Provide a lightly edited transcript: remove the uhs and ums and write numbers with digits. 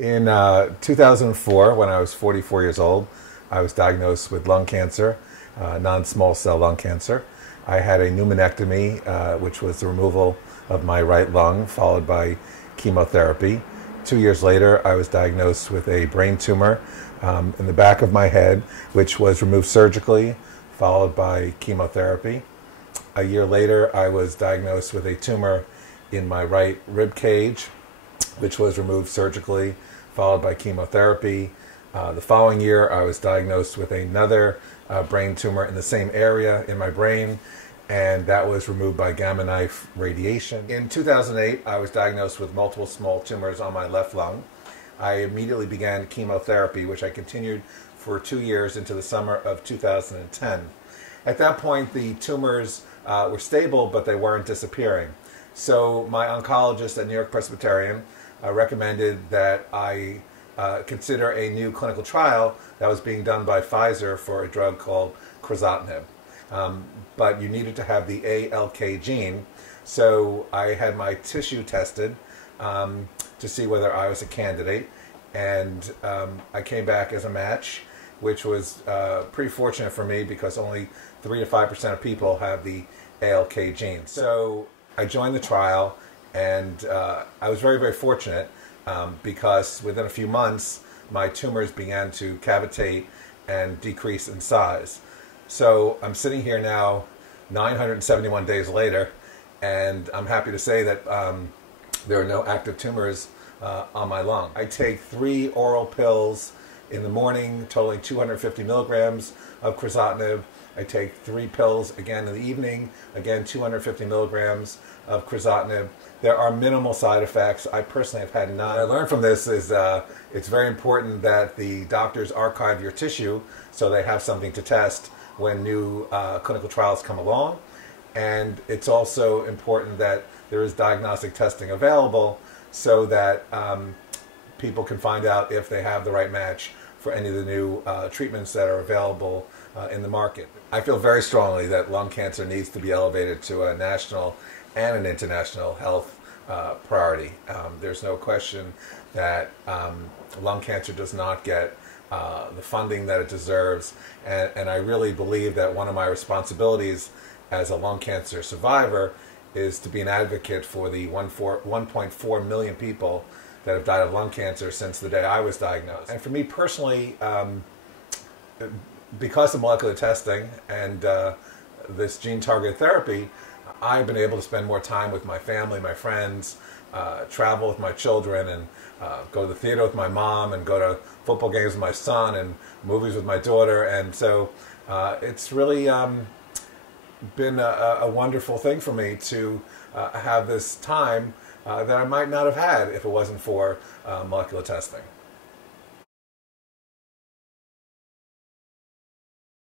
In 2004, when I was 44 years old, I was diagnosed with lung cancer, non-small cell lung cancer. I had a pneumonectomy, which was the removal of my right lung, followed by chemotherapy. 2 years later, I was diagnosed with a brain tumor in the back of my head, which was removed surgically, followed by chemotherapy. A year later, I was diagnosed with a tumor in my right rib cage, which was removed surgically, followed by chemotherapy. The following year, I was diagnosed with another brain tumor in the same area in my brain, and that was removed by gamma knife radiation. In 2008, I was diagnosed with multiple small tumors on my left lung. I immediately began chemotherapy, which I continued for 2 years into the summer of 2010. At that point, the tumors were stable, but they weren't disappearing. So my oncologist at New York Presbyterian recommended that I consider a new clinical trial that was being done by Pfizer for a drug called crizotinib. But you needed to have the ALK gene, so I had my tissue tested to see whether I was a candidate, and I came back as a match, which was pretty fortunate for me because only 3 to 5% of people have the ALK gene. So I joined the trial, and I was very, very fortunate because within a few months, my tumors began to cavitate and decrease in size. So I'm sitting here now 971 days later, and I'm happy to say that there are no active tumors on my lung. I take 3 oral pills in the morning, totaling 250 milligrams of crizotinib. I take 3 pills again in the evening, again 250 milligrams of crizotinib. There are minimal side effects. I personally have had none. What I learned from this is it's very important that the doctors archive your tissue so they have something to test when new clinical trials come along. And it's also important that there is diagnostic testing available so that people can find out if they have the right match for any of the new treatments that are available in the market. I feel very strongly that lung cancer needs to be elevated to a national and an international health priority. There's no question that lung cancer does not get the funding that it deserves, and I really believe that one of my responsibilities as a lung cancer survivor is to be an advocate for the 1.4 million people that have died of lung cancer since the day I was diagnosed. And for me personally, because of molecular testing and this gene-targeted therapy, I've been able to spend more time with my family, my friends, travel with my children, and go to the theater with my mom, and go to football games with my son, and movies with my daughter. And so it's really been a wonderful thing for me to have this time that I might not have had if it wasn't for molecular testing.